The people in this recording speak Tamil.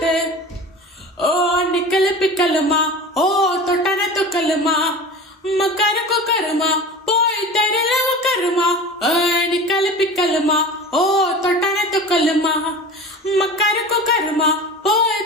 சுத்து ஓ நிக்கல பிக்கலுமா ஓ தொட்டான தொக்கலுமா மக்கரு கொக்கருமா போய் தெருல உக்கருமா நிக்கல பிக்கலுமா ஓ தொட்டான தொக்கலுமா மக்கரு கொக்கருமா போய்